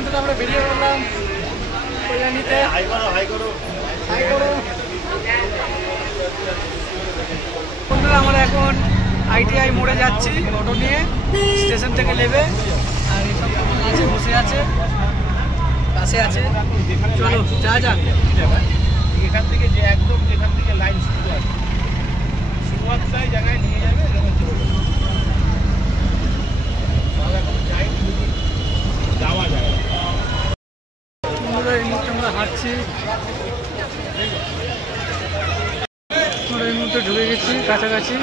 বন্ধুরা আমরা বেরিয়ে পড়লাম কল্যাণীতে। হাই করো বন্ধুরা, আমরা এখন ITI মোড়ে যাচ্ছি অটো নিয়ে, স্টেশন থেকে নেবে। আর এসব আছে বসে আছে, কাছে আছে, চলো যা যাক। এখান থেকে যে একদম যেখান থেকে লাইন শুরু আছে শুরুয়াতটাই জায়গায় নিয়ে যাবে, যাওয়া যায়। এই মুহূর্তে আমরা হাঁটছি, আমরা এই মুহূর্তে ঢুকে গেছি কাছাকাছি।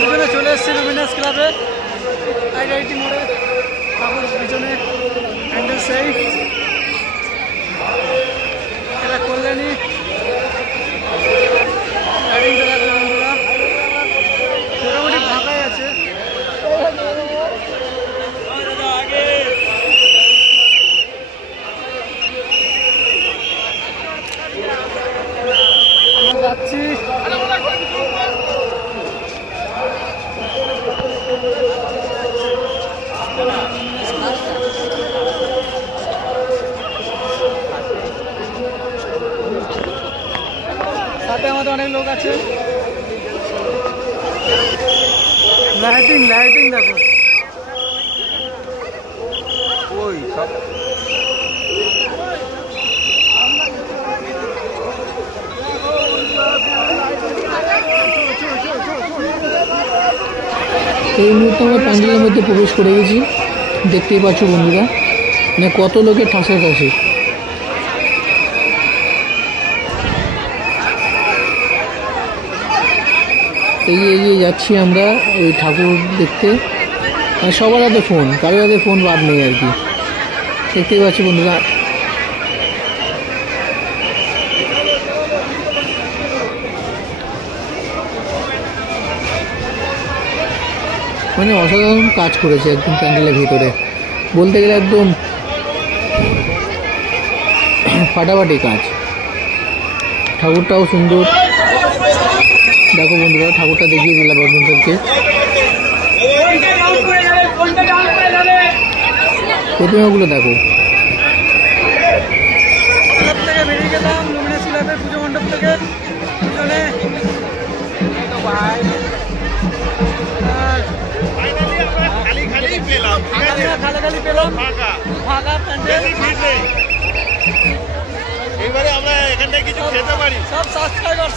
দুজনে চলে এসেছি লুমিনাস ক্লাবে, IIT মোড়ে, ঠাকুর পিছনে হ্যান্ডেল সেই এটা কল্যাণী। গাড়িটা লাগবে বন্ধুরা, মোটামুটি ফাঁকাই আছে। যাচ্ছি সাথে আমাদের অনেক লোক আছে। লাইটিং দেখো, ওই সব এই মুহূর্তে আমরা প্যান্ডেলের মধ্যে প্রবেশ করে গেছি। দেখতেই পাচ্ছ বন্ধুরা, মানে কত লোকের ঠাসাঠাসি। এগিয়ে যাচ্ছি আমরা ওই ঠাকুর দেখতে। মানে সবার হাতে ফোন, কারোর হাতে ফোন বাদ নেই আর কি। দেখতেই পাচ্ছি বন্ধুরা, মানে অসাধারণ কাজ করেছে একদম প্যান্ডেলের ভিতরে, বলতে গেলে একদম ফাটাফাটি কাজ। ঠাকুরটাও সুন্দর, দেখো বন্ধুরা, ঠাকুরটা দেখিয়ে দিলাম আপনাদেরকে। প্রতিমাগুলো দেখো। বেরিয়ে গেলাম লুমিনাস ক্লাবের পুজো মণ্ডপ থেকে, পিছনে খালি পেলাম ফাঁকা প্যান্ডেল। এইবারে আমরা এখানটায় কিছু খেতে পারি। সব সাবস্ক্রাইবার